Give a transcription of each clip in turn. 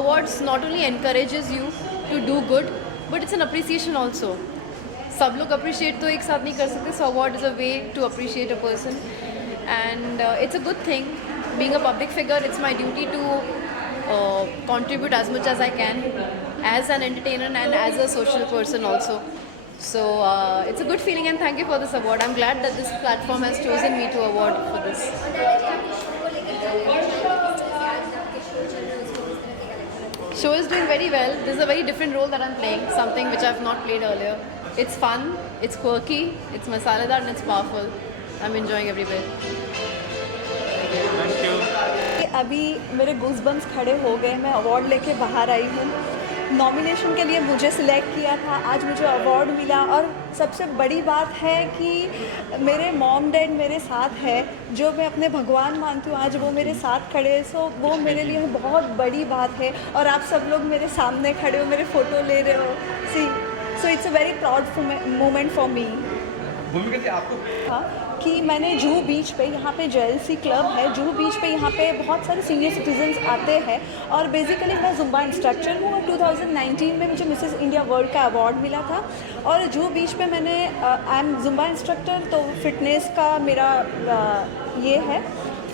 awards not only encourages you to do good, but it's an appreciation also. सब लोग appreciate तो एक साथ नहीं कर सकते, so award is a way to appreciate a person, and it's a good thing. Being a public figure, it's my duty to contribute as much as I can as an entertainer and as a social person also. So it's a good feeling, and thank you for this award. I'm glad that this platform has chosen me to award for this. Show is doing very well. This is a very different role that I'm playing, something which I've not played earlier. It's fun, it's quirky, it's masaledar, and it's powerful. I'm enjoying every bit. Thank you. अभी मेरे goosebumps खड़े हो गए, मैं award लेके बाहर आई हूँ। Nomination के लिए मुझे सिलेक्ट किया था, आज मुझे अवार्ड मिला, और सबसे बड़ी बात है कि मेरे मॉम डैड मेरे साथ है, जो मैं अपने भगवान मानती हूँ, आज वो मेरे साथ खड़े हैं। सो वो मेरे लिए बहुत बड़ी बात है, और आप सब लोग मेरे सामने खड़े हो, मेरे फ़ोटो ले रहे हो। See so it's a very proud moment for me. Bhumika ji, आपको हाँ, कि मैंने जुहू बीच पे, यहाँ पे JLC क्लब है जुहू बीच पे, यहाँ पे बहुत सारे सीनियर सिटीजन्स आते हैं, और बेसिकली मैं जुम्बा इंस्ट्रक्टर हूँ, और 2019 में मुझे मिसेस इंडिया वर्ल्ड का अवार्ड मिला था। और जुहू बीच पे मैंने आई एम जुम्बा इंस्ट्रक्टर, तो फिटनेस का मेरा ये है,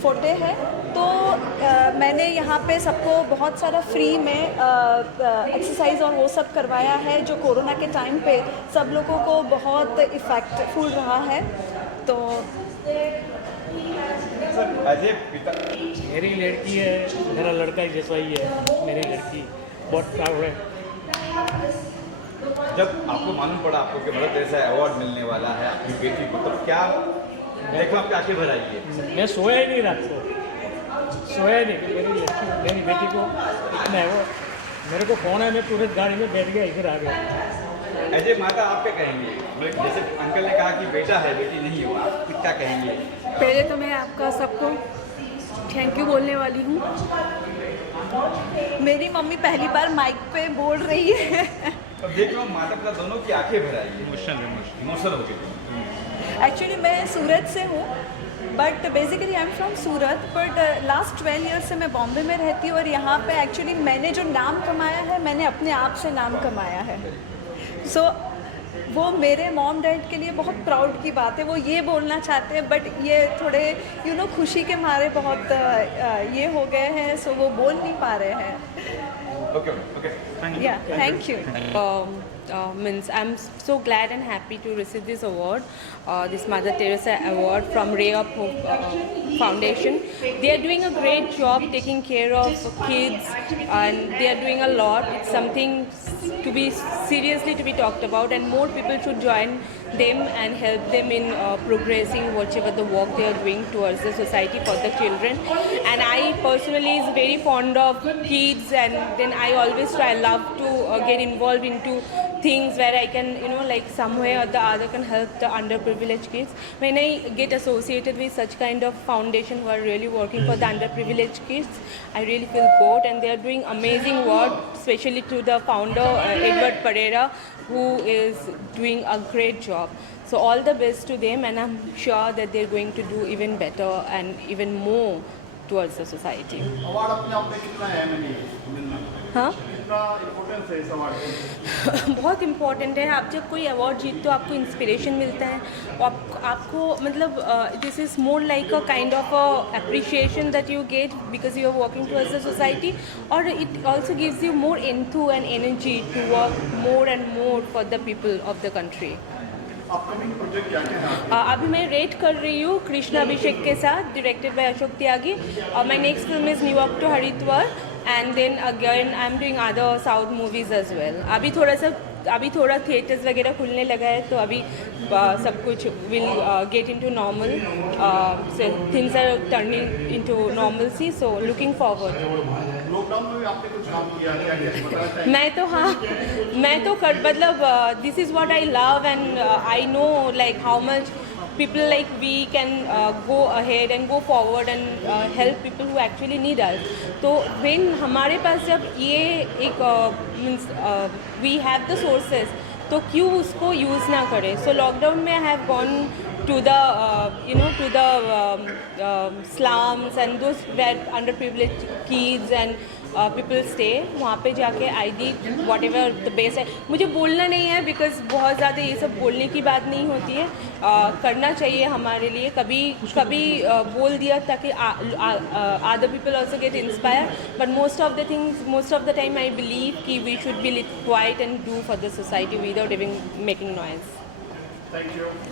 फोटे है। तो मैंने यहाँ पे सबको बहुत सारा फ्री में एक्सरसाइज और वो सब करवाया है, जो कोरोना के टाइम पे सब लोगों को बहुत इफ़ेक्टफुल रहा है। तो मेरी लड़की है, मेरा लड़का जैसा ही है, मेरी लड़की बहुत प्राउड है। जब आपको मालूम पड़ा आपको कि मदर टेरेसा अवार्ड मिलने वाला है आपकी बेटी को, तब क्या देखो आपकी आंखें भर आई है? मैं सोया ही नहीं रात को, सोया ही नहीं कि मेरी लड़की, मेरी बेटी को इतना अवार्ड। मेरे को फ़ोन है, मैं तुरंत गाड़ी में बैठ गया, इधर आ गया। अजय माता, आप क्या कहेंगे? जैसे अंकल ने कहा कि बेटा है, बेटी नहीं हो, आप क्या कहेंगे? पहले तो मैं आपका सबको थैंक यू बोलने वाली हूँ। मेरी मम्मी पहली बार माइक पे बोल रही है। अब देख लो, माता पिता दोनों की आंखें भर आई है, इमोशनल हो गई। एक्चुअली मैं सूरत से हूँ, but basically I am from Surat, but last 12 year से मैं बॉम्बे में रहती हूँ, और यहाँ पे एक्चुअली मैंने जो नाम कमाया है, मैंने अपने आप से नाम कमाया है। सो वो मेरे मॉम डैड के लिए बहुत प्राउड की बात है। वो ये बोलना चाहते हैं, बट ये थोड़े खुशी के मारे बहुत ये हो गए हैं, सो वो बोल नहीं पा रहे हैं। Okay. Thank you. Means I'm so glad and happy to receive this award, this Mother Teresa Award from Ray of Hope Foundation. They are doing a great job taking care of kids, and they are doing a lot. It's something to be seriously to be talked about, and more people should join them and help them in progressing whatever the work they are doing towards the society for the children. And I personally is very fond of kids, and then I always love to get involved into things where I can, like somewhere or the other can help the underprivileged kids. When I get associated with such kind of foundation who are really working for the underprivileged kids, I really feel good, and they are doing amazing work, especially to the founder Edward Pereira, who is doing a great job. So all the best to them, and I'm sure that they're going to do even better and even more towards the society. Award अपने आप में कितना है मिलना? हाँ, कितना importance है इस अवार्ड का? बहुत इम्पॉर्टेंट है। आप जब कोई अवार्ड जीतते हो, आपको इंस्पिरेशन मिलता है, आपको मतलब this is more like a kind of a appreciation that you get because you are working towards the society, और it also gives you more enthu and energy to work more and more for the people of the country. Upcoming project क्या क्या है? अभी मैं rate कर रही हूँ कृष्ण अभिषेक के साथ, डायरेक्टेड बाय अशोक त्यागी, और my next film is New York to Haridwar, and then again I am doing other South movies as well. अभी थोड़ा थिएटर्स वगैरह खुलने लगा है, तो अभी सब कुछ will get into normal, things are turning into normalcy, so looking forward. Lockdown में भी आपने कुछ काम किया क्या क्या? मैं तो मतलब this is what I love, and I know like how much people like we can go ahead and go forward and help people who actually need us. तो when हमारे पास जब ये एक means we have the sources, तो क्यों उसको use ना करें? So लॉकडाउन में I have gone to the slums and those were underprivileged kids and people stay, वहाँ पे जाके I did what ever the best है। मुझे बोलना नहीं है बिकॉज बहुत ज़्यादा ये सब बोलने की बात नहीं होती है, करना चाहिए हमारे लिए। कभी कभी बोल दिया ताकि other people also get inspire, but most of the time I believe कि we should be little quiet and do for the society without even making noise.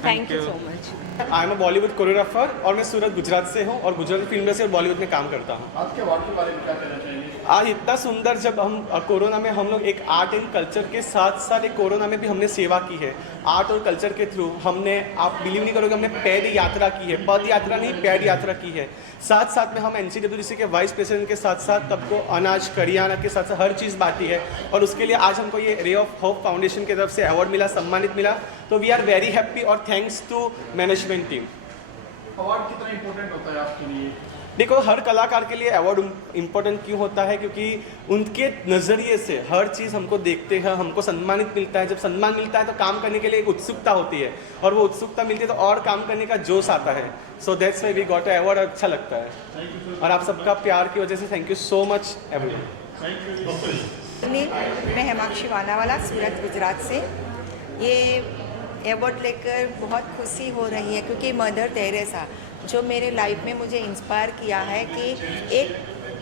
Thank you so much. I am a Bollywood choreographer और मैं सूरत गुजरात से हूँ और Gujarat film industry और बॉलीवुड में काम करता हूँ। आज के अवार्ड के बारे में क्या कहना चाहेंगे? आज इतना सुंदर, जब हम कोरोना में हम लोग एक आर्ट एंड कल्चर के साथ साथ एक कोरोना में भी हमने सेवा की है। आर्ट और कल्चर के थ्रू हमने, आप बिलीव नहीं करोगे, हमने पैद यात्रा की है, पद यात्रा नहीं पैद यात्रा की है। साथ साथ में हम NCWC के वाइस प्रेसिडेंट के साथ साथ सबको अनाज करियाना के साथ साथ हर चीज़ बांटी है और उसके लिए आज हमको ये रे ऑफ होप फाउंडेशन की तरफ से अवार्ड मिला, सम्मानित मिला। तो वी आर वेरी हैप्पी और thanks to management team. Award कितना इंपॉर्टेंट होता है आपके लिए? देखो, हर कलाकार के लिए अवार्ड इम्पोर्टेंट क्यों होता है, क्योंकि उनके नज़रिए से हर चीज़ हमको देखते हैं, हमको सम्मानित मिलता है। जब सम्मान मिलता है तो काम करने के लिए एक उत्सुकता होती है और वो उत्सुकता मिलती है तो और काम करने का जोश आता है। So that's why we got a award. अच्छा लगता है और आप सबका प्यार की वजह से thank you so much everyone. मैं हेमाक्षी वानावाला, सूरत गुजरात से। ये अवार्ड लेकर बहुत खुशी हो रही है क्योंकि मदर टेरेसा जो मेरे लाइफ में मुझे इंस्पायर किया है कि एक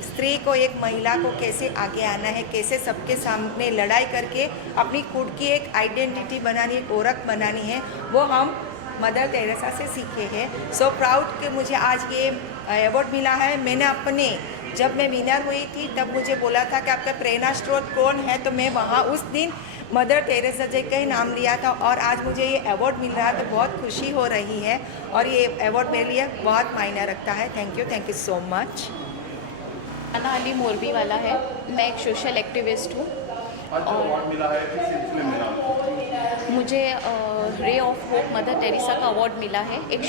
स्त्री को, एक महिला को कैसे आगे आना है, कैसे सबके सामने लड़ाई करके अपनी खुद की एक आइडेंटिटी बनानी, एक ओळख बनानी है, वो हम मदर टेरेसा से सीखे हैं। सो प्राउड कि मुझे आज ये अवार्ड मिला है। मैंने अपने, जब मैं विनर हुई थी तब मुझे बोला था कि आपका प्रेरणा स्रोत कौन है, तो मैं वहाँ उस दिन मदर टेरेसा जी का ही नाम लिया था और आज मुझे ये अवार्ड मिल रहा है तो बहुत खुशी हो रही है और ये अवार्ड मेरे लिए बहुत मायने रखता है। Thank you so much. अना अली मोरबी वाला है, मैं एक सोशल एक्टिविस्ट हूँ। आज जो अवार्ड मिला है किस सिलसिले में मिला? मुझे ray of hope mother Teresa का अवार्ड मिला है। एक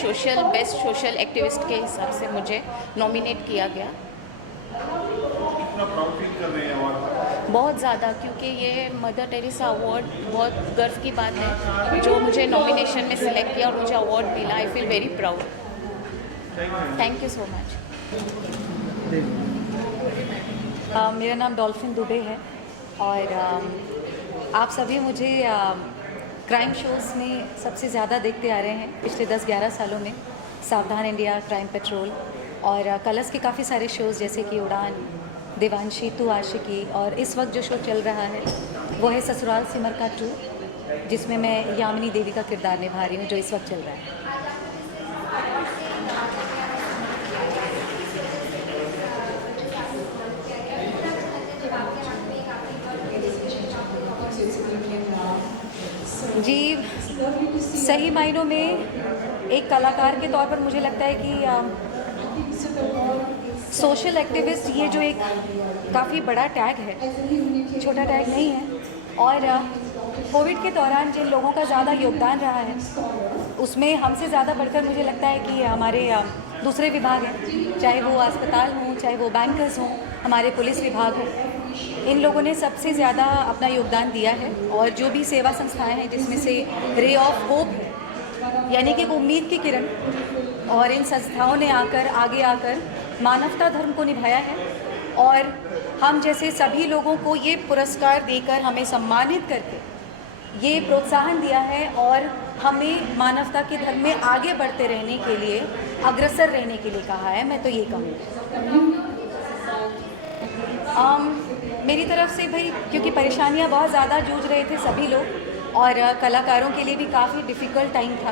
बेस्ट सोशल एक्टिविस्ट के हिसाब से मुझे नॉमिनेट किया गया। कितना प्राउड फील कर रहे हैं अवार्ड? बहुत ज़्यादा, क्योंकि ये मदर टेरेसा अवार्ड बहुत गर्व की बात है जो मुझे नॉमिनेशन में सिलेक्ट किया और मुझे अवार्ड मिला। I feel very proud. Thank you so much. मेरा नाम डॉल्फिन दुबे है और आप सभी मुझे क्राइम शोज़ में सबसे ज़्यादा देखते आ रहे हैं पिछले 10-11 सालों में। सावधान इंडिया, क्राइम पेट्रोल और कलर्स के काफ़ी सारे शोज़ जैसे कि उड़ान, देवांशी, तू आशिकी, और इस वक्त जो शो चल रहा है वो है ससुराल सिमर का 2, जिसमें मैं यामिनी देवी का किरदार निभा रही हूँ, जो इस वक्त चल रहा है। जी, सही मायनों में एक कलाकार के तौर पर मुझे लगता है कि सोशल एक्टिविस्ट ये जो एक काफ़ी बड़ा टैग है, छोटा टैग नहीं है। और कोविड के दौरान जिन लोगों का ज़्यादा योगदान रहा है उसमें हमसे ज़्यादा बढ़कर मुझे लगता है कि हमारे दूसरे विभाग हैं, चाहे वो अस्पताल हों, चाहे वो बैंकर्स हों, हमारे पुलिस विभाग हो, इन लोगों ने सबसे ज़्यादा अपना योगदान दिया है। और जो भी सेवा संस्थाएं हैं जिसमें से रे ऑफ होप है, यानी कि उम्मीद की किरण, और इन संस्थाओं ने आगे आकर मानवता धर्म को निभाया है और हम जैसे सभी लोगों को ये पुरस्कार देकर हमें सम्मानित करके ये प्रोत्साहन दिया है और हमें मानवता के धर्म में आगे बढ़ते रहने के लिए, अग्रसर रहने के लिए कहा है। मैं तो ये कहूँगी मेरी तरफ से भाई, क्योंकि परेशानियाँ बहुत ज़्यादा जूझ रहे थे सभी लोग और कलाकारों के लिए भी काफ़ी डिफ़िकल्ट टाइम था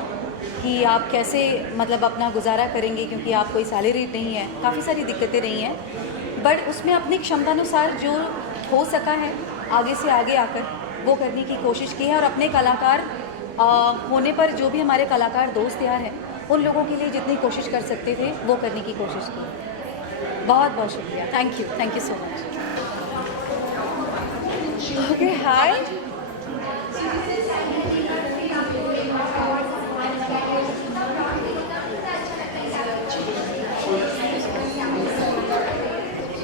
कि आप कैसे मतलब अपना गुजारा करेंगे, क्योंकि आप कोई सैलरी नहीं है, काफ़ी सारी दिक्कतें रही हैं। बट उसमें अपनी क्षमतानुसार जो हो सका है आगे से आगे आकर वो करने की कोशिश की है और अपने कलाकार होने पर जो भी हमारे कलाकार दोस्त यार हैं उन लोगों के लिए जितनी कोशिश कर सकते थे वो करने की कोशिश की। बहुत बहुत शुक्रिया। Thank you so much. Okay, hi.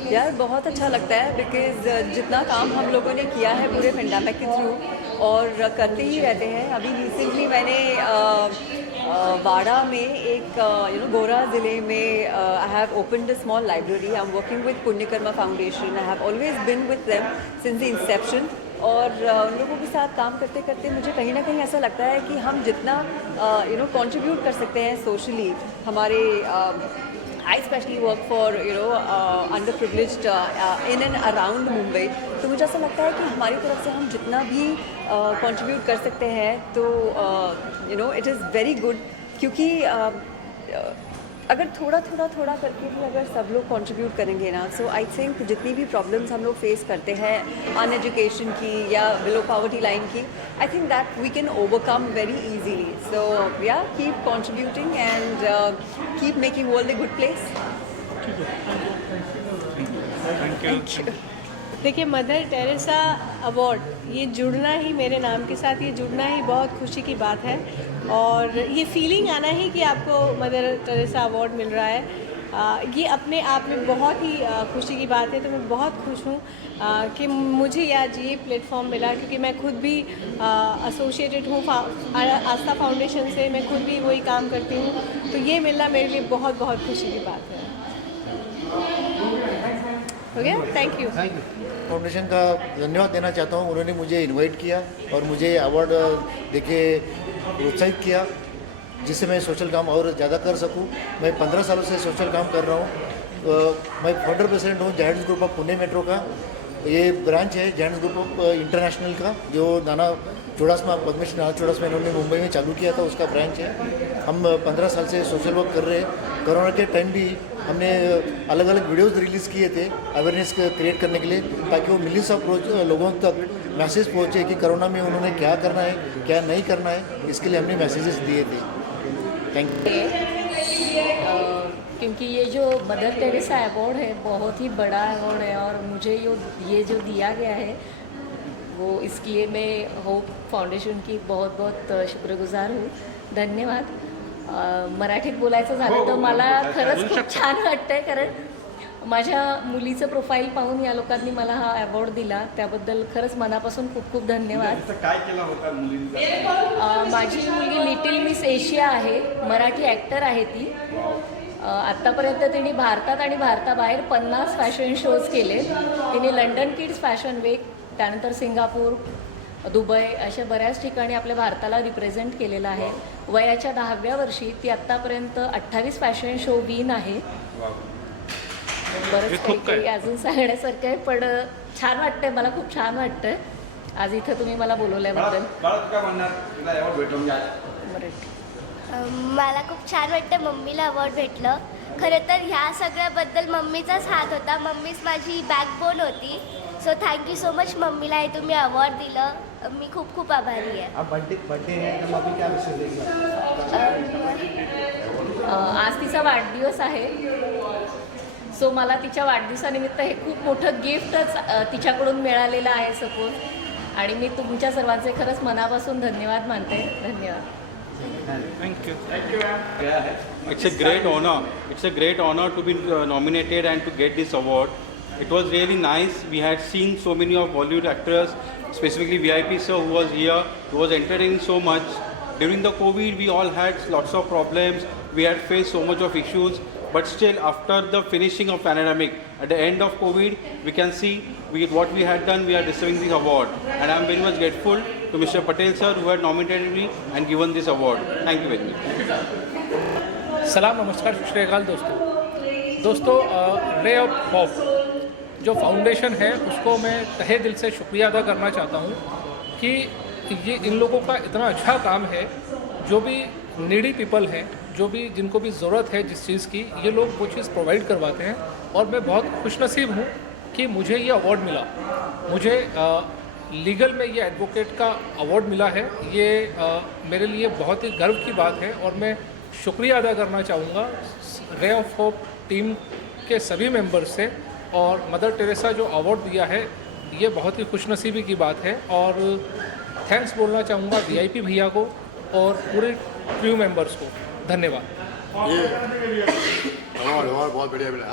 यार बहुत अच्छा लगता है बिकॉज़ जितना काम हम लोगों ने किया है पूरे पेंडेमिक के थ्रू और करते ही रहते हैं। अभी रिसेंटली मैंने वाड़ा में एक गोरा ज़िले में I have opened a small library. I am working with Punyakarma foundation. I have always been with them since the inception. और उन लोगों के साथ काम करते करते मुझे कहीं ना कहीं ऐसा लगता है कि हम जितना कंट्रीब्यूट कर सकते हैं सोशली, हमारे I especially work for underprivileged in and around Mumbai. तो मुझे ऐसा लगता है कि हमारी तरफ से हम जितना भी कंट्रीब्यूट कर सकते हैं तो इट इज़ वेरी गुड. क्योंकि अगर थोड़ा करके भी अगर सब लोग कंट्रीब्यूट करेंगे ना, सो आई थिंक जितनी भी प्रॉब्लम्स हम लोग फेस करते हैं अनएजुकेशन की या बिलो पॉवर्टी लाइन की, I think that we can overcome very easily. So yeah keep contributing and keep making world a good place. Thank you. देखिए, मदर टेरेसा अवार्ड, ये जुड़ना ही मेरे नाम के साथ, ये जुड़ना ही बहुत खुशी की बात है. और ये फीलिंग आना ही कि आपको मदर टेरेसा अवार्ड मिल रहा है, ये अपने आप में बहुत ही खुशी की बात है. तो मैं बहुत खुश हूँ कि मुझे आज ये प्लेटफॉर्म मिला, क्योंकि मैं खुद भी एसोसिएटेड हूँ आस्था फाउंडेशन से. मैं खुद भी वही काम करती हूँ. तो ये मिलना मेरे लिए बहुत बहुत खुशी की बात है. हो गया. Thank you. फाउंडेशन का धन्यवाद देना चाहता हूँ. उन्होंने मुझे इनवाइट किया और मुझे अवार्ड देके प्रोत्साहित किया, जिससे मैं सोशल काम और ज़्यादा कर सकूँ. मैं 15 सालों से सोशल काम कर रहा हूँ. मैं फाउंडर प्रेसिडेंट हूँ giants group of Pune metro का. ये ब्रांच है जायंट्स ग्रुप ऑफ इंटरनेशनल का, जो नाना चुड़ासमा पद्मश्री नाना चुड़ासमा इन्होंने मुंबई में चालू किया था, उसका ब्रांच है. हम 15 साल से सोशल वर्क कर रहे हैं. कोरोना के टाइम भी हमने अलग अलग वीडियोस रिलीज़ किए थे अवेयरनेस क्रिएट करने के लिए, ताकि वो मिलियंस ऑफ लोगों तक मैसेज पहुँचे कि कोरोना में उन्होंने क्या करना है, क्या नहीं करना है. इसके लिए हमने मैसेजेस दिए थे. Thank you. क्योंकि ये जो मदर टेरेसा अवार्ड है बहुत ही बड़ा अवार्ड है, और मुझे ये जो दिया गया है वो इसके लिए मैं होप फाउंडेशन की बहुत बहुत शुक्रगुजार हूँ. धन्यवाद. मराठीत बोलायचं झालं तर मला खरंच खूप छान वाटतंय, कारण माझ्या मुलीचं प्रोफाईल पाहून या लोकांनी मला हा अवॉर्ड दिला, त्याबद्दल खरंच मनापासून खूप खूप धन्यवाद. काय केलं होतं मुलींचा? माझी मुलगी लिटिल मिस एशिया आहे, मराठी ॲक्टर आहे ती. आत्तापर्यंत तिने भारतात आणि भारताबाहेर 50 फॅशन शोज केले. तिने लंडन किड्स फॅशन वीक, त्यानंतर सिंगापूर, दुबई अशा बऱ्याच ठिकाणी आपल्या भारताला रिप्रेझेंट केलेलं आहे. वयाच्या 10व्या वर्षी ती आत्तापर्यंत 28 फॅशन शो विन आहे. बरंच काही अजून सांगण्यासारखं आहे, पण छान वाटतंय, मला खूप छान वाटतंय आज इथं तुम्ही मला बोलवल्याबद्दल. मला खूप छान वाटतं मम्मीला अवॉर्ड भेटलं. खरं तर ह्या सगळ्याबद्दल मम्मीचाच हात होता. मम्मीच माझी बॅकबोन होती. सो थँक्यू सो मच मम्मीला हे तुम्ही अवॉर्ड दिलं. मी खूप खूप आभारी आहे. आज तिचा वाढदिवस आहे, सो मला तिच्या वाढदिवसानिमित्त हे खूप मोठं गिफ्टच तिच्याकडून मिळालेलं आहे सपोज. आणि मी तुमच्या सर्वांचे खरंच मनापासून धन्यवाद मानते. धन्यवाद. Thank you. It's a great honor. It's a great honor to be nominated and to get this award. It was really nice. We had seen so many of Bollywood actors, specifically VIP sir who was here, who was entertaining so much. During the COVID, we all had lots of problems. We had faced so much of issues. But still, after the finishing of pandemic, at the end of COVID, we can see what we had done. We are receiving this award, and I am very much grateful to Mr. Patel sir who had nominated me and given this award. Thank you very much. सलाम, नमस्कार, सत श्री अकाल दोस्तों. Ray of hope जो foundation है उसको मैं तहे दिल से शुक्रिया अदा करना चाहता हूँ कि ये इन लोगों का इतना अच्छा काम है. जो भी नीडी पीपल हैं, जो भी जिनको भी ज़रूरत है जिस चीज़ की, ये लोग वो चीज़ प्रोवाइड करवाते हैं. और मैं बहुत खुशनसीब हूँ कि मुझे ये अवार्ड मिला. मुझे लीगल में ये एडवोकेट का अवार्ड मिला है. ये मेरे लिए बहुत ही गर्व की बात है, और मैं शुक्रिया अदा करना चाहूँगा रे ऑफ होप टीम के सभी मेंबर्स से. और मदर टेरेसा जो अवार्ड दिया है ये बहुत ही खुशनसीबी की बात है. और थैंक्स बोलना चाहूँगा VIP भैया को और पूरे क्रू मेंबर्स को. धन्यवाद. बहुत बढ़िया मिला.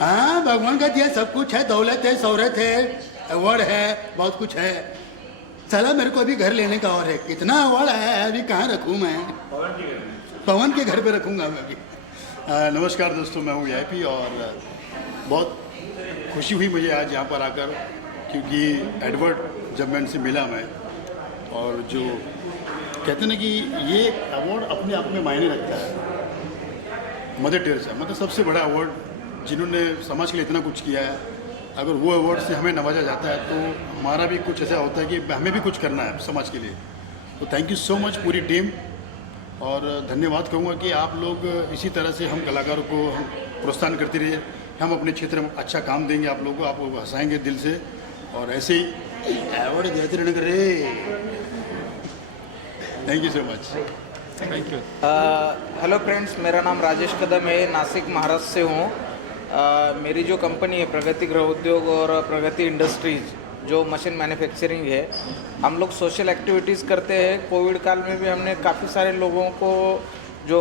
हाँ, भगवान का दिया सब कुछ है. दौलत है, शोहरत है, अवार्ड है, बहुत कुछ है. साला मेरे को अभी घर लेने का और है, कितना अवार्ड आया है अभी कहाँ रखूँ मैं? पवन के घर पे रखूँगा मैं अभी। नमस्कार दोस्तों, मैं हूँ वीआईपी और बहुत खुशी हुई मुझे आज यहाँ पर आकर, क्योंकि एडवर्ड जब मैं इनसे मिला मैं, और जो कहते हैं ना कि ये अवार्ड अपने आप में मायने रखता है। मदर टेरेसा मतलब सबसे बड़ा अवार्ड, जिन्होंने समाज के लिए इतना कुछ किया है, अगर वो अवार्ड से हमें नवाजा जाता है तो हमारा भी कुछ ऐसा होता है कि हमें भी कुछ करना है समाज के लिए। तो थैंक यू सो मच पूरी टीम, और धन्यवाद कहूँगा कि आप लोग इसी तरह से हम कलाकारों को हम प्रोत्साहन करते रहिए। हम अपने क्षेत्र में अच्छा काम देंगे आप लोगों को, आप लोग हंसाएंगे दिल से, और ऐसे ही अवार्ड देते रहने करे। Thank you so much. Thank you. Hello friends, मेरा नाम राजेश कदम है, नासिक महाराष्ट्र से हूँ। मेरी जो कंपनी है प्रगति गृह उद्योग और प्रगति इंडस्ट्रीज़, जो मशीन मैन्युफैक्चरिंग है, हम लोग सोशल एक्टिविटीज़ करते हैं। कोविड काल में भी हमने काफ़ी सारे लोगों को जो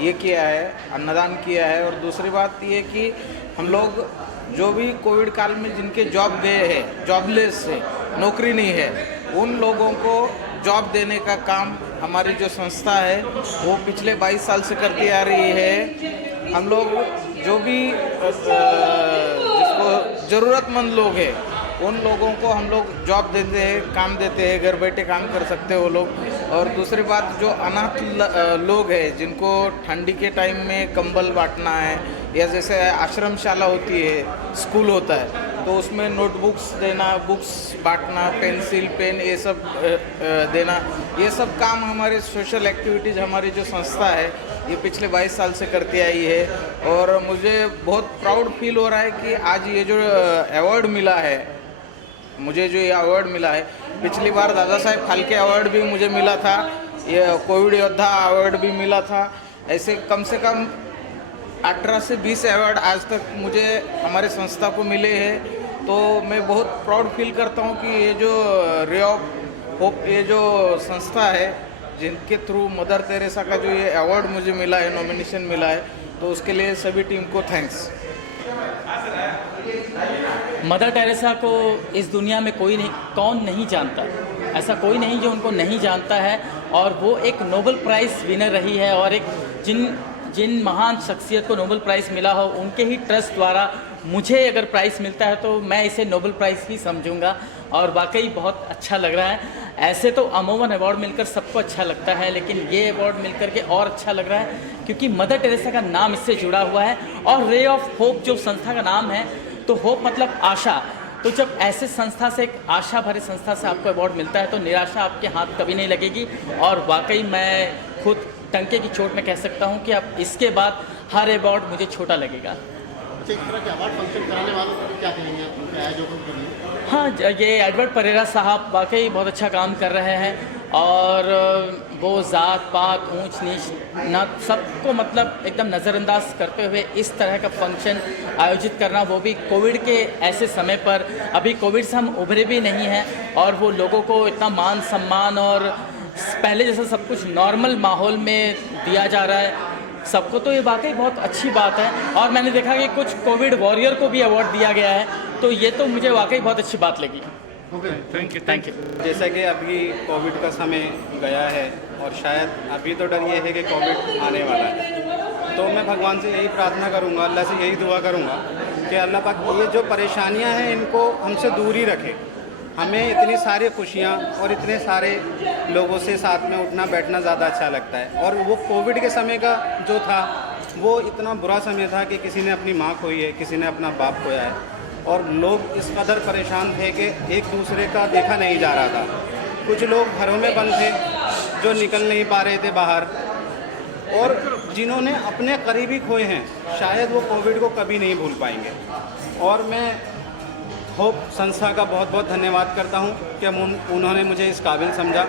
ये किया है, अन्नदान किया है। और दूसरी बात ये कि हम लोग जो भी कोविड काल में जिनके जॉब गए हैं, जॉबलेस है, नौकरी नहीं है, उन लोगों को जॉब देने का काम हमारी जो संस्था है वो पिछले 22 साल से करती आ रही है। हम लोग जो भी जिसको ज़रूरतमंद लोग हैं, उन लोगों को हम लोग जॉब देते हैं, काम देते हैं, घर बैठे काम कर सकते हैं वो लोग। और दूसरी बात, जो अनाथ लोग हैं, जिनको ठंडी के टाइम में कंबल बांटना है, या जैसे आश्रमशाला होती है, स्कूल होता है, तो उसमें नोटबुक्स देना, बुक्स बांटना, पेंसिल पेन ये सब देना, ये सब काम हमारे सोशल एक्टिविटीज़ हमारी जो संस्था है ये पिछले 22 साल से करती आई है। और मुझे बहुत प्राउड फील हो रहा है कि आज ये जो अवार्ड मिला है, मुझे जो ये अवार्ड मिला है, पिछली बार दादा साहेब फाल्के अवार्ड भी मुझे मिला था, ये कोविड योद्धा अवार्ड भी मिला था। ऐसे कम से कम 18 से 20 अवार्ड आज तक मुझे हमारे संस्था को मिले हैं। तो मैं बहुत प्राउड फील करता हूँ कि ये जो रे ऑफ होप, ये जो संस्था है, जिनके थ्रू मदर टेरेसा का जो ये अवार्ड मुझे मिला है, नॉमिनेशन मिला है, तो उसके लिए सभी टीम को थैंक्स। मदर टेरेसा को इस दुनिया में कोई नहीं, कौन नहीं जानता, ऐसा कोई नहीं जो उनको नहीं जानता है। और वो एक नोबेल प्राइज़ विनर रही है, और एक जिन महान शख्सियत को नोबेल प्राइज़ मिला हो, उनके ही ट्रस्ट द्वारा मुझे अगर प्राइज़ मिलता है तो मैं इसे नोबेल प्राइज़ ही समझूंगा। और वाकई बहुत अच्छा लग रहा है। ऐसे तो अमूमन अवार्ड मिलकर सबको अच्छा लगता है, लेकिन ये अवार्ड मिलकर के और अच्छा लग रहा है, क्योंकि मदर टेरेसा का नाम इससे जुड़ा हुआ है। और रे ऑफ होप जो संस्था का नाम है, तो होप मतलब आशा। तो जब ऐसे संस्था से, एक आशा भरे संस्था से आपको अवार्ड मिलता है, तो निराशा आपके हाथ कभी नहीं लगेगी। और वाकई मैं खुद टंके की चोट में कह सकता हूँ कि अब इसके बाद हर अवार्ड मुझे छोटा लगेगा। इस तरह के अवार्ड फंक्शन कराने वालों को क्या कहेंगे आप, उनके आयोजकों के लिए? हाँ, ये एडवर्ड परेरा साहब वाकई बहुत अच्छा काम कर रहे हैं, और वो ज़ात पात ऊंच नीच न सबको मतलब एकदम नज़रअंदाज करते हुए इस तरह का फंक्शन आयोजित करना, वो भी कोविड के ऐसे समय पर। अभी कोविड से हम उभरे भी नहीं हैं, और वो लोगों को इतना मान सम्मान और पहले जैसा सब कुछ नॉर्मल माहौल में दिया जा रहा है सबको, तो ये वाकई बहुत अच्छी बात है। और मैंने देखा कि कुछ कोविड वॉरियर को भी अवार्ड दिया गया है, तो ये तो मुझे वाकई बहुत अच्छी बात लगी। Thank you. जैसा कि अभी कोविड का समय गया है, और शायद अभी तो डर ये है कि कोविड आने वाला है, तो मैं भगवान से यही प्रार्थना करूंगा, अल्लाह से यही दुआ करूंगा कि अल्लाह पाक ये जो परेशानियां हैं इनको हमसे दूर ही रखे। हमें इतनी सारी खुशियाँ और इतने सारे लोगों से साथ में उठना बैठना ज़्यादा अच्छा लगता है। और वो कोविड के समय का जो था, वो इतना बुरा समय था कि किसी ने अपनी माँ खोई है, किसी ने अपना बाप खोया है, और लोग इस कदर परेशान थे कि एक दूसरे का देखा नहीं जा रहा था। कुछ लोग घरों में बंद थे, जो निकल नहीं पा रहे थे बाहर, और जिन्होंने अपने करीबी खोए हैं, शायद वो कोविड को कभी नहीं भूल पाएंगे। और मैं होप संस्था का बहुत बहुत धन्यवाद करता हूं कि उन्होंने मुझे इस काबिल समझा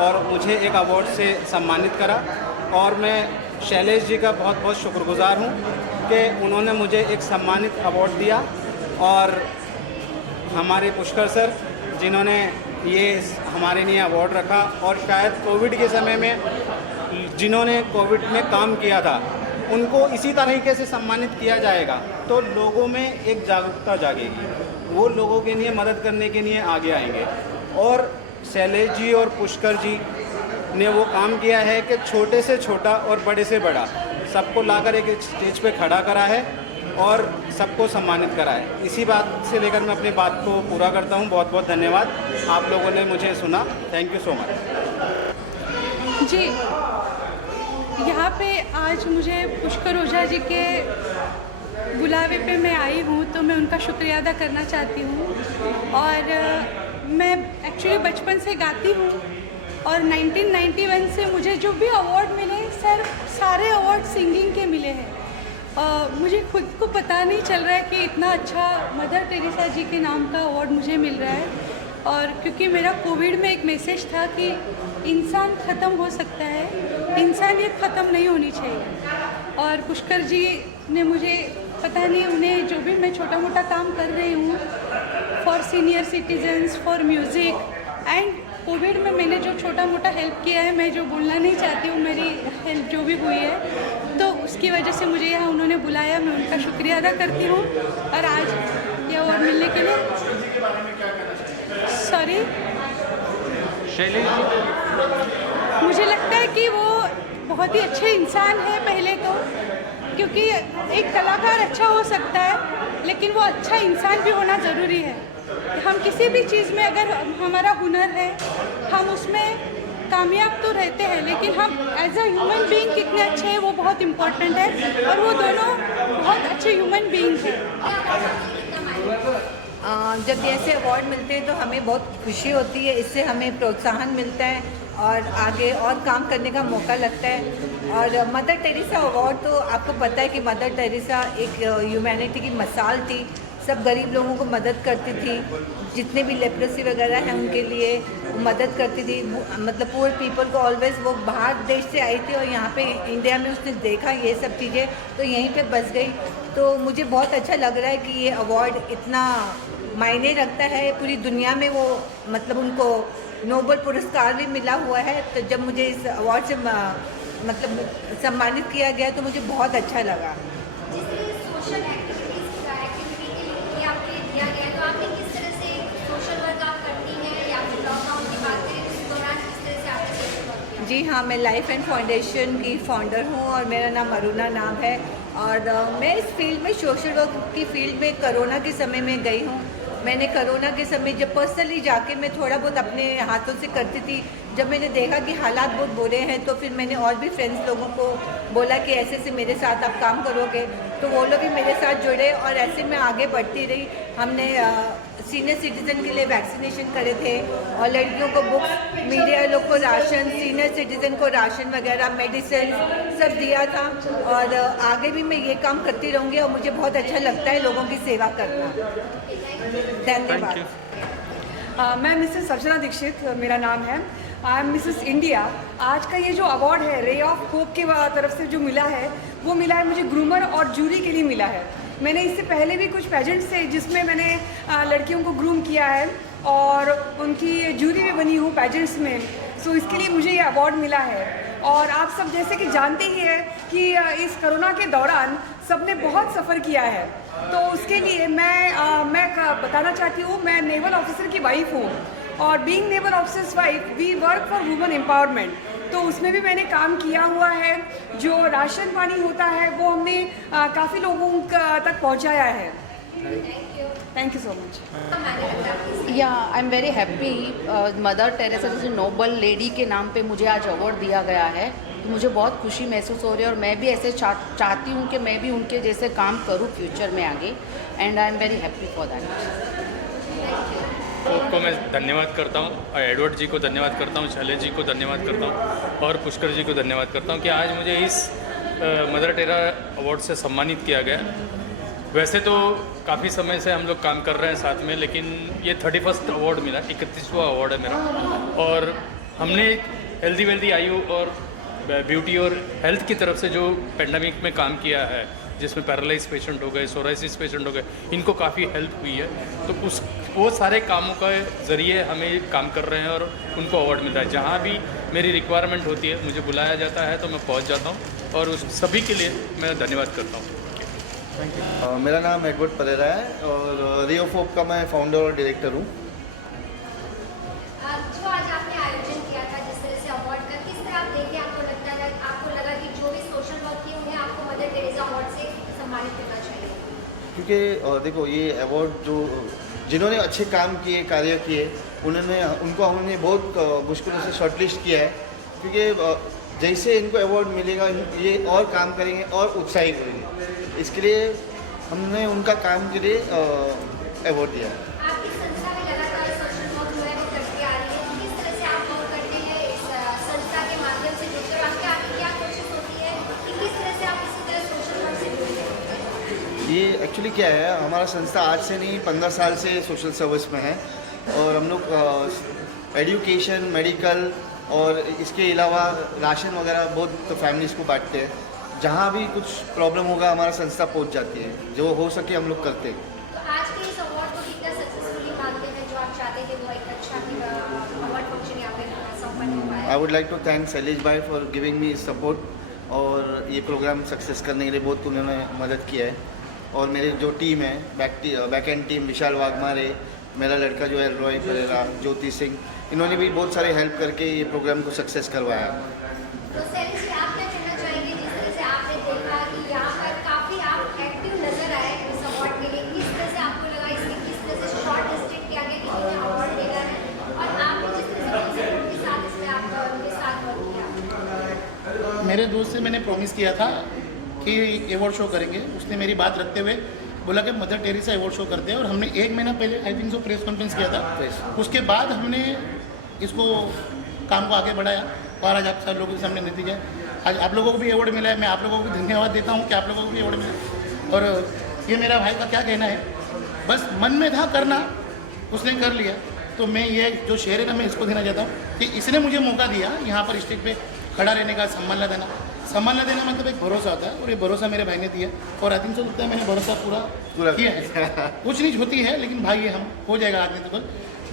और मुझे एक अवार्ड से सम्मानित करा। और मैं शैलेश जी का बहुत बहुत शुक्रगुजार हूं कि उन्होंने मुझे एक सम्मानित अवार्ड दिया, और हमारे पुष्कर सर जिन्होंने ये हमारे लिए अवार्ड रखा, और शायद कोविड के समय में जिन्होंने कोविड में काम किया था उनको इसी तरीके से सम्मानित किया जाएगा, तो लोगों में एक जागरूकता जागेगी। वो लोगों के लिए मदद करने के लिए आगे आएंगे। और शैलेश जी और पुष्कर जी ने वो काम किया है कि छोटे से छोटा और बड़े से बड़ा सबको लाकर एक स्टेज पे खड़ा करा है और सबको सम्मानित करा है। इसी बात से लेकर मैं अपनी बात को पूरा करता हूँ। बहुत बहुत धन्यवाद, आप लोगों ने मुझे सुना। Thank you so much. जी, यहाँ पे आज मुझे पुष्कर ओझा जी के बुलावे पे मैं आई हूँ, तो मैं उनका शुक्रिया अदा करना चाहती हूँ। और मैं एक्चुअली बचपन से गाती हूँ और 1991 से मुझे जो भी अवार्ड मिले सर, सारे अवार्ड सिंगिंग के मिले हैं। मुझे खुद को पता नहीं चल रहा है कि इतना अच्छा मदर टेरेसा जी के नाम का अवार्ड मुझे मिल रहा है। और क्योंकि मेरा कोविड में एक मैसेज था कि इंसान ख़त्म हो सकता है, इंसानियत ख़त्म नहीं होनी चाहिए। और पुष्कर जी ने मुझे पता नहीं, उन्हें जो भी मैं छोटा मोटा काम कर रही हूँ for senior citizens, for music and Covid में मैंने जो छोटा मोटा हेल्प किया है, मैं जो बोलना नहीं चाहती हूँ, मेरी हेल्प जो भी हुई है, तो उसकी वजह से मुझे यहाँ उन्होंने बुलाया, मैं उनका शुक्रिया अदा करती हूँ। और आज ये अवार्ड मिलने के लिए सॉरी, मुझे लगता है कि वो बहुत ही अच्छे इंसान है पहले तो, क्योंकि एक कलाकार अच्छा हो सकता है लेकिन वो अच्छा इंसान भी होना ज़रूरी है। हम किसी भी चीज़ में अगर हमारा हुनर है, हम उसमें कामयाब तो रहते हैं, लेकिन हम एज अ ह्यूमन बीइंग कितने अच्छे हैं वो बहुत इम्पोर्टेंट है। और वो दोनों बहुत अच्छे ह्यूमन बीइंग हैं। जब ऐसे अवार्ड मिलते हैं तो हमें बहुत खुशी होती है, इससे हमें प्रोत्साहन मिलता है और आगे और काम करने का मौका लगता है। और मदर टेरेसा अवार्ड तो आपको पता है कि मदर टेरेसा एक ह्यूमैनिटी की मिसाल थी, सब गरीब लोगों को मदद करती थी, जितने भी लेप्रोसी वगैरह हैं उनके लिए मदद करती थी। मतलब पुअर पीपल को ऑलवेज, वो बाहर देश से आई थी और यहाँ पे इंडिया में उसने देखा ये सब चीज़ें तो यहीं पे बस गई। तो मुझे बहुत अच्छा लग रहा है कि ये अवार्ड इतना मायने रखता है पूरी दुनिया में। वो मतलब उनको नोबेल पुरस्कार भी मिला हुआ है। तो जब मुझे इस अवार्ड से मतलब सम्मानित किया गया तो मुझे बहुत अच्छा लगा। जी हाँ, मैं लाइफ एंड फाउंडेशन की फाउंडर हूँ और मेरा नाम अरुणा नाम है। और मैं इस फील्ड में, सोशल वर्क की फील्ड में कोरोना के समय में गई हूँ। मैंने कोरोना के समय जब पर्सनली जाके मैं थोड़ा बहुत अपने हाथों से करती थी, जब मैंने देखा कि हालात बहुत बुरे हैं तो फिर मैंने और भी फ्रेंड्स लोगों को बोला कि ऐसे से मेरे साथ आप काम करोगे, तो वो लोग भी मेरे साथ जुड़े और ऐसे मैं आगे बढ़ती रही। हमने सीनियर सिटीज़न के लिए वैक्सीनेशन करे थे और लड़कियों को बुक्स, मीडिया लोग को राशन, सीनियर सिटीज़न को राशन वगैरह, मेडिसिन सब दिया था। और आगे भी मैं ये काम करती रहूँगी और मुझे बहुत अच्छा लगता है लोगों की सेवा करना। धन्यवाद। मैं मिसेस सर्जना दीक्षित मेरा नाम है। I am Mrs India. आज का ये जो अवार्ड है रे ऑफ होप की तरफ से जो मिला है, वो मिला है मुझे ग्रूमर और जूरी के लिए मिला है। मैंने इससे पहले भी कुछ पेजेंट्स थे जिसमें मैंने लड़कियों को ग्रूम किया है और उनकी जूरी भी बनी हूँ पेजेंट्स में। सो इसके लिए मुझे ये अवार्ड मिला है। और आप सब जैसे कि जानते ही हैं कि इस कोरोना के दौरान सबने बहुत सफ़र किया है, तो उसके लिए मैं बताना चाहती हूँ, मैं नेवल ऑफिसर की वाइफ हूँ और being naval officers wife we work for women empowerment. तो उसमें भी मैंने काम किया हुआ है। जो राशन पानी होता है वो हमने काफ़ी लोगों तक पहुँचाया है। Thank you so much. Yeah I am very happy. Mother Teresa जैसे नोबल लेडी के नाम पे मुझे आज अवार्ड दिया गया है, तो मुझे बहुत खुशी महसूस हो रही है और मैं भी ऐसे चाहती हूँ कि मैं भी उनके जैसे काम करूँ फ्यूचर में आगे। And I am very happy for that. सबको मैं धन्यवाद करता हूँ, एडवर्ड जी को धन्यवाद करता हूँ, शैलेश जी को धन्यवाद करता हूँ और पुष्कर जी को धन्यवाद करता हूँ कि आज मुझे इस मदर टेरेसा अवार्ड से सम्मानित किया गया। वैसे तो काफ़ी समय से हम लोग काम कर रहे हैं साथ में, लेकिन ये 31st अवार्ड मिला, 31वां अवार्ड है मेरा। और हमने हेल्दी वेल्दी आयु और ब्यूटी और हेल्थ की तरफ से जो पेंडेमिक में काम किया है, जिसमें पैरालाइज पेशेंट हो गए, सोराइसिस पेशेंट हो गए, इनको काफ़ी हेल्प हुई है। तो वो सारे कामों के ज़रिए हमें काम कर रहे हैं और उनको अवार्ड मिलता है। जहाँ भी मेरी रिक्वायरमेंट होती है, मुझे बुलाया जाता है तो मैं पहुँच जाता हूँ और उस सभी के लिए मैं धन्यवाद करता हूँ। मेरा नाम एडवर्ड परेरा है और रे ऑफ होप का मैं फाउंडर और डायरेक्टर हूँ। जो आज आपने आयोजन किया था जिस तरह से अवार्ड का, किस तरह आप देखे, आपको लगा कि जो भी सोशल वर्क किए उन्हें आपको मदर टेरेसा अवार्ड से सम्मानित करना चाहिए? क्योंकि देखो ये अवार्ड जो जिन्होंने अच्छे काम किए, कार्य किए, उनको हमने बहुत मुश्किलों से शॉर्टलिस्ट किया है। क्योंकि जैसे इनको अवार्ड मिलेगा ये और काम करेंगे और उत्साही करेंगे, इसके लिए हमने उनका काम के लिए अवार्ड दिया। आपकी संस्था में लगातार सोशल वर्क जो है वो करती आ रही है, तो किस तरह से आप वर्क करते हैं इस संस्था के माध्यम से जुड़कर? आपकी क्या कोशिश होती है कि किस तरह से आप इसी तरह सोशल वर्क से जुड़े? ये एक्चुअली क्या है, हमारा संस्था आज से नहीं 15 साल से सोशल सर्विस में है और हम लोग एजुकेशन, मेडिकल और इसके अलावा राशन वगैरह बहुत फैमिलीज़ को बांटते हैं। जहाँ भी कुछ प्रॉब्लम होगा हमारा संस्था पहुँच जाती है, जो हो सके हम लोग करते हैं। तो आज के इस अवार्ड को कितना सक्सेसफुली मानते हैं? जो आप चाहते थे वो एक अच्छा अवार्ड फंक्शन यहाँ पे संपन्न हो पाया। I would like to thank Shailesh भाई फॉर गिविंग मी सपोर्ट, और ये प्रोग्राम सक्सेस करने के लिए बहुत उन्होंने मदद किया है। और मेरी जो टीम है, बैक एंड टीम, विशाल वाघमारे, मेरा लड़का जो है रॉय परेरा, ज्योति सिंह, इन्होंने भी बहुत सारे हेल्प करके ये प्रोग्राम को सक्सेस करवाया। तो शैलेश जी, आप क्या कहना चाहेंगे जिस तरह से आपने देखा कि यहाँ पर काफ़ी आप एक्टिव नजर आए इस अवार्ड के लिए, किस तरह से आपको लगा इसमें, किस तरह से शॉर्ट लिस्टेड किया गया कि इन्हें अवार्ड देना है, और आपने जिस तरह से उनके साथ इसमें आपका उनके साथ वर्क किया? मेरे दोस्त से मैंने प्रॉमिस किया था कि अवार्ड शो करेंगे। उसने मेरी बात रखते हुए बोला कि मदर टेरेसा अवार्ड शो करते हैं, और हमने 1 महीना पहले आई थिंक प्रेस कॉन्फ्रेंस किया था। उसके बाद हमने इसको काम को आगे बढ़ाया और आज आप सब लोगों के सामने नतीजा है। आज आप लोगों को भी अवार्ड मिला है। मैं आप लोगों को धन्यवाद देता हूँ कि आप लोगों को भी अवार्ड मिला। और ये मेरा भाई का क्या कहना है, बस मन में था करना, उसने कर लिया। तो मैं ये जो शेर है ना, मैं इसको देना चाहता हूँ कि इसने मुझे मौका दिया यहाँ पर स्टेज पे खड़ा रहने का, सम्मान देना। सम्मान देना मतलब एक भरोसा होता है, और ये भरोसा मेरे भाई ने दिया, और आई थिंक सो लगता है मैंने भरोसा पूरा किया है। कुछ नहीं होती है, लेकिन भाई है, हम हो जाएगा आगे तक।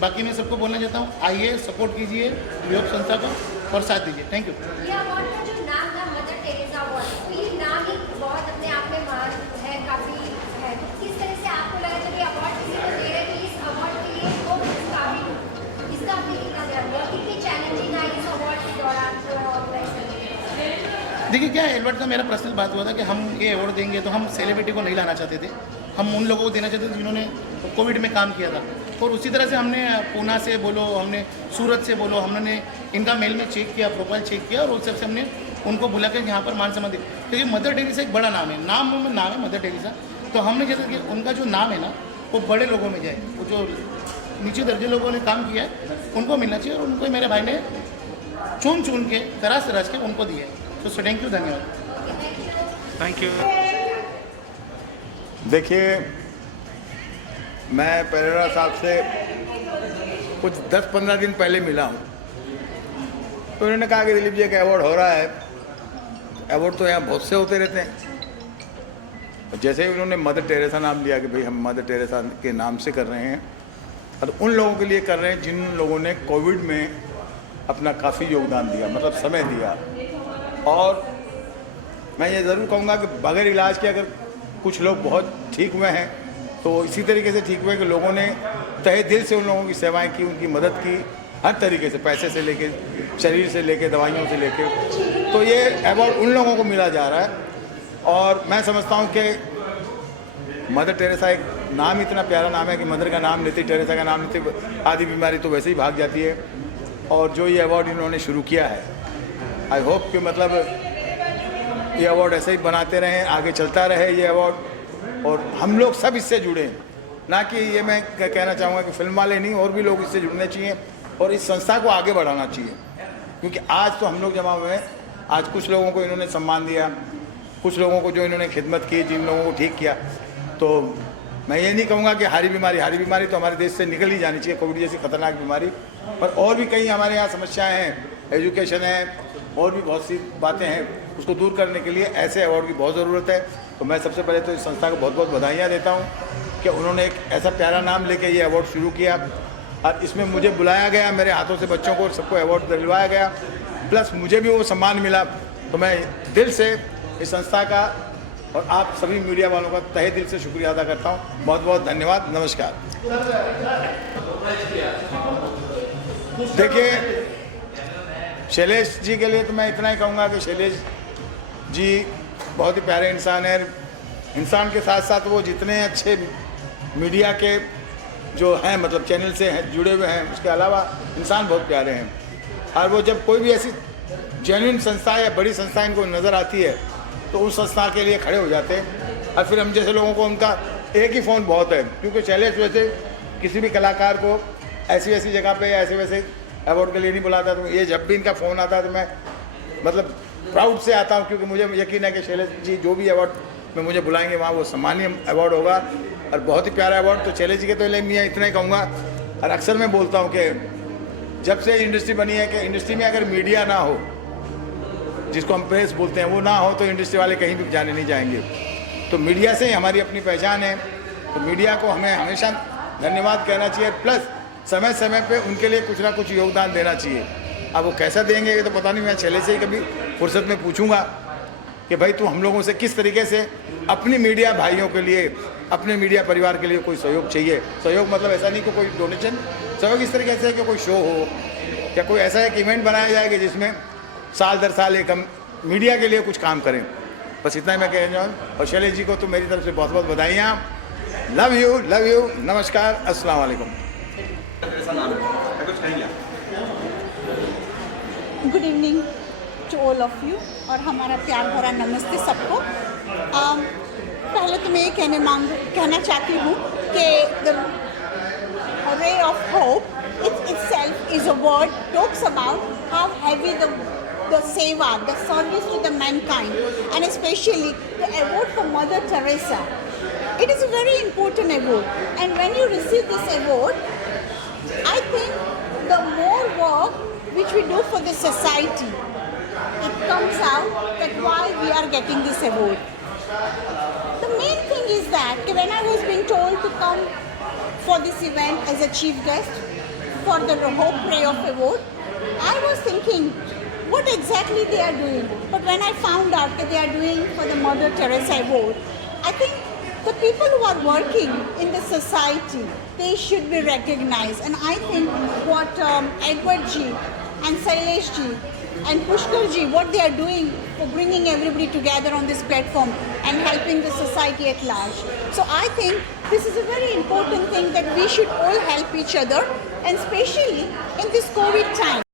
बाकी मैं सबको बोलना चाहता हूँ, आइए सपोर्ट कीजिए योग संस्था को और साथ दीजिए। Thank you. ये अवार्ड का जो नाम था मदर टेरेसा अवार्ड, तो ये नाम ही बहुत अपने आप में महान है, काफ़ी है। तो किस तरह से आपको लगा जब ये अवार्ड किसी को दे रहे हैं तो इस अवार्ड के लिए वो काफ़ी, इसका आपने कितना ध्यान दिया, कितनी चैलेंजिंग आई इस अवार्ड के दौरान जो ऑर्गेनाइज करने? देखिए क्या है, एडवर्ड का मेरा पर्सनल बात हुआ था कि हम ये अवार्ड देंगे तो हम सेलिब्रिटी को नहीं लाना चाहते थे, हम उन लोगों को देना चाहते थे जिन्होंने कोविड में काम किया था। और उसी तरह से हमने पूना से बोलो, हमने सूरत से बोलो, हमने इनका मेल में चेक किया, प्रोफाइल चेक किया, और उस सबसे हमने उनको बुला के यहाँ पर मान सम्मान दिया। क्योंकि मदर टेरेसा एक बड़ा नाम है, नाम है मदर टेरेसा। तो हमने जैसे कि उनका जो नाम है ना, वो बड़े लोगों में जाए, वो जो नीचे दर्जे लोगों ने काम किया है उनको मिलना चाहिए, और उनको मेरे भाई ने चुन के तराश के उनको दिए। तो थैंक यू, धन्यवाद। Thank you. देखिए, मैं परेरा साहब से कुछ 10-15 दिन पहले मिला हूँ, तो उन्होंने कहा कि दिलीप जी का अवार्ड हो रहा है। अवार्ड तो यहाँ बहुत से होते रहते हैं। जैसे ही उन्होंने मदर टेरेसा नाम लिया कि भाई हम मदर टेरेसा के नाम से कर रहे हैं, और उन लोगों के लिए कर रहे हैं जिन लोगों ने कोविड में अपना काफ़ी योगदान दिया, मतलब समय दिया। और मैं ये ज़रूर कहूँगा कि बगैर इलाज के अगर कुछ लोग बहुत ठीक हुए हैं, तो इसी तरीके से ठीक हुए कि लोगों ने तहे दिल से उन लोगों की सेवाएं की, उनकी मदद की, हर तरीके से, पैसे से लेके, शरीर से लेके, दवाइयों से लेके। तो ये अवार्ड उन लोगों को मिला जा रहा है। और मैं समझता हूँ कि मदर टेरेसा एक नाम इतना प्यारा नाम है कि मदर का नाम लेते, टेरेसा का नाम लेते, आधी बीमारी तो वैसे ही भाग जाती है। और जो ये अवार्ड इन्होंने शुरू किया है, आई होप कि मतलब ये अवार्ड ऐसे ही बनाते रहें, आगे चलता रहे ये अवार्ड, और हम लोग सब इससे जुड़ें। ना कि ये मैं कहना चाहूँगा कि फिल्म वाले नहीं, और भी लोग इससे जुड़ने चाहिए और इस संस्था को आगे बढ़ाना चाहिए। क्योंकि आज तो हम लोग जमा हुए हैं, आज कुछ लोगों को इन्होंने सम्मान दिया, कुछ लोगों को जो इन्होंने खिदमत की, जिन लोगों को ठीक किया। तो मैं ये नहीं कहूँगा कि हारी बीमारी तो हमारे देश से निकल ही जानी चाहिए, कोविड जैसी खतरनाक बीमारी। पर और भी कई हमारे यहाँ समस्याएं हैं, एजुकेशन है, और भी बहुत सी बातें हैं, उसको दूर करने के लिए ऐसे अवार्ड की बहुत ज़रूरत है। तो मैं सबसे पहले तो इस संस्था को बहुत बहुत बधाइयाँ देता हूँ कि उन्होंने एक ऐसा प्यारा नाम लेके ये अवार्ड शुरू किया, और इसमें मुझे बुलाया गया, मेरे हाथों से बच्चों को सबको अवार्ड दिलवाया गया, प्लस मुझे भी वो सम्मान मिला। तो मैं दिल से इस संस्था का और आप सभी मीडिया वालों का तहे दिल से शुक्रिया अदा करता हूँ। बहुत बहुत धन्यवाद। नमस्कार। देखिए, शैलेश जी के लिए तो मैं इतना ही कहूँगा कि शैलेश जी बहुत ही प्यारे इंसान हैं। इंसान के साथ साथ वो जितने अच्छे मीडिया के जो हैं, मतलब चैनल से हैं जुड़े हुए हैं, उसके अलावा इंसान बहुत प्यारे हैं। और वो जब कोई भी ऐसी जेन्युइन संस्था या बड़ी संस्था इनको नज़र आती है तो उस संस्था के लिए खड़े हो जाते हैं। और फिर हम जैसे लोगों को उनका एक ही फ़ोन बहुत है, क्योंकि शैलेश वैसे किसी भी कलाकार को ऐसी वैसी जगह पे ऐसे वैसे अवार्ड के लिए नहीं बुलाता। तो ये जब भी इनका फ़ोन आता है तो मैं मतलब प्राउड से आता हूँ, क्योंकि मुझे यकीन है कि शैलेश जी जो भी अवार्ड में मुझे बुलाएंगे वहाँ वो सम्मानीय अवार्ड होगा और बहुत ही प्यारा अवार्ड। तो शैलेश जी के तो मैं इतना ही कहूँगा। और अक्सर मैं बोलता हूँ कि जब से इंडस्ट्री बनी है कि इंडस्ट्री में अगर मीडिया ना हो, जिसको हम प्रेस बोलते हैं, वो ना हो तो इंडस्ट्री वाले कहीं भी जाने नहीं जाएंगे। तो मीडिया से ही हमारी अपनी पहचान है। तो मीडिया को हमें हमेशा धन्यवाद कहना चाहिए, प्लस समय समय पे उनके लिए कुछ ना कुछ योगदान देना चाहिए। अब वो कैसा देंगे ये तो पता नहीं, मैं शैलेश से ही कभी फुर्सत में पूछूंगा कि भाई तू हम लोगों से किस तरीके से अपनी मीडिया भाइयों के लिए, अपने मीडिया परिवार के लिए कोई सहयोग चाहिए। सहयोग मतलब ऐसा नहीं कि कोई डोनेशन, सहयोग इस तरीके से कि कोई शो हो या कोई ऐसा एक इवेंट बनाया जाए कि जिसमें साल दर साल एक हम मीडिया के लिए कुछ काम करें। बस इतना ही मैं कहना चाहूँ। और शैलेश जी को तो मेरी तरफ से बहुत बहुत बधाइयाँ। लव यू, नमस्कार, अस्सलाम वालेकुम। Good evening to all of you और हमारा प्यार भरा नमस्ते सबको। पहले तो मैं ये कहना चाहती हूँ कि the ray of hope itself is a word talks about how heavy the seva, the service to the mankind, and especially the award for Mother Teresa. It is a very important award, and when you receive this award, I think the more work which we do for the society, it comes out that why we are getting this award. The main thing is that when I was being told to come for this event as a chief guest for the Hope Ray of Award, I was thinking what exactly they are doing. But when I found out that they are doing for the Mother Teresa Award, I think the people who are working in the society, they should be recognized. And I think what Edward ji and Sailesh ji and Pushkar ji, what they are doing for bringing everybody together on this platform and helping the society at large. So I think this is a very important thing that we should all help each other, and especially in this COVID time.